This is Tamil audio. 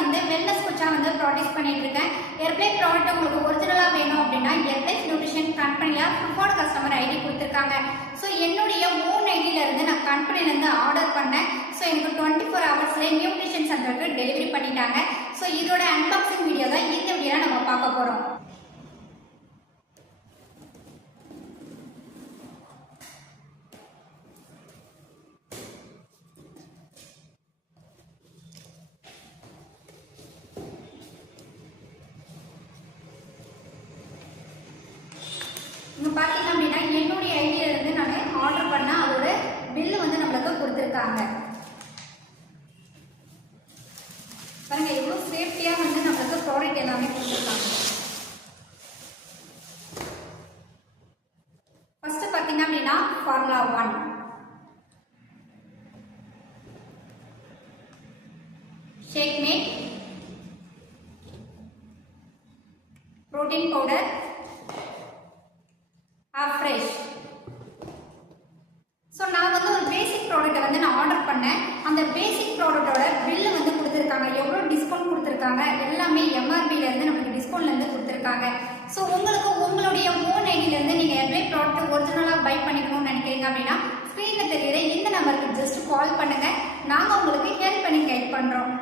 வந்து வெல்னஸ் கோச்சா வந்து ப்ராக்டிஸ் பண்ணிட்டு இருக்கேன். ஹெர்ப்லைஃப் ப்ராடக்ட் உங்களுக்கு ஒரிஜினலா வேணும் அப்படின்னா ஹெர்ப்லைஃப் நியூட்ரிஷன் கம்பெனில ஃபுல்ஃபான கஸ்டமர் ஐடி கொடுத்துருக்காங்க. ஸோ என்னுடைய ஓன் ஐடியில இருந்து நான் கம்பெனில இருந்து ஆர்டர் பண்ணேன். ஸோ எனக்கு 24 ஹவர்ஸ்ல நியூட்ரிஷன் சென்டருக்கு டெலிவரி பண்ணிட்டாங்க. ஸோ இதோட அன்பாக்சிங் வீடியோ தான் இந்த வீடியோல நம்ம பார்க்க போறோம். இங்க பாத்தீங்க அப்படின்னா என்னுடைய ஐடியில இருந்து நான் ஆர்டர் பண்ண அதோட பில் வந்து நம்மளுக்கு கொடுத்துருக்காங்க. பாருங்க எவ்வளவு சேஃப்டியா வந்து நம்மளுக்கு ப்ராடக்ட் எல்லாமே கொடுத்துருக்காங்க. ஃபர்ஸ்ட் பாத்தீங்க அப்படின்னா formula 1 shake mate protein powder fresh. So நான் வந்து ஒரு பேசிக் ப்ராடக்ட்டை வந்து நான் ஆர்டர் பண்ணேன். அந்த பேசிக் ப்ராடக்ட்டோட பில்லு வந்து கொடுத்துருக்காங்க, எவ்வளோ டிஸ்கவுண்ட் கொடுத்துருக்காங்க, எல்லாமே எம்ஆர்பியிலேருந்து நமக்கு டிஸ்கவுண்ட்லேருந்து கொடுத்துருக்காங்க. ஸோ உங்களுக்கு உங்களுடைய ஓன் ஐடியிலேருந்து நீங்கள் ஹெர்ப்லைஃப் ப்ராடக்ட் ஒரிஜினலாக பை பண்ணிக்கணும்னு நினைக்கிறீங்க அப்படின்னா ஸ்க்ரீனில் தெரியுற இந்த நம்பருக்கு ஜஸ்ட் கால் பண்ணுங்கள். நாங்கள் உங்களுக்கு ஹெல்ப் பண்ணி கைட் பண்ணுறோம்.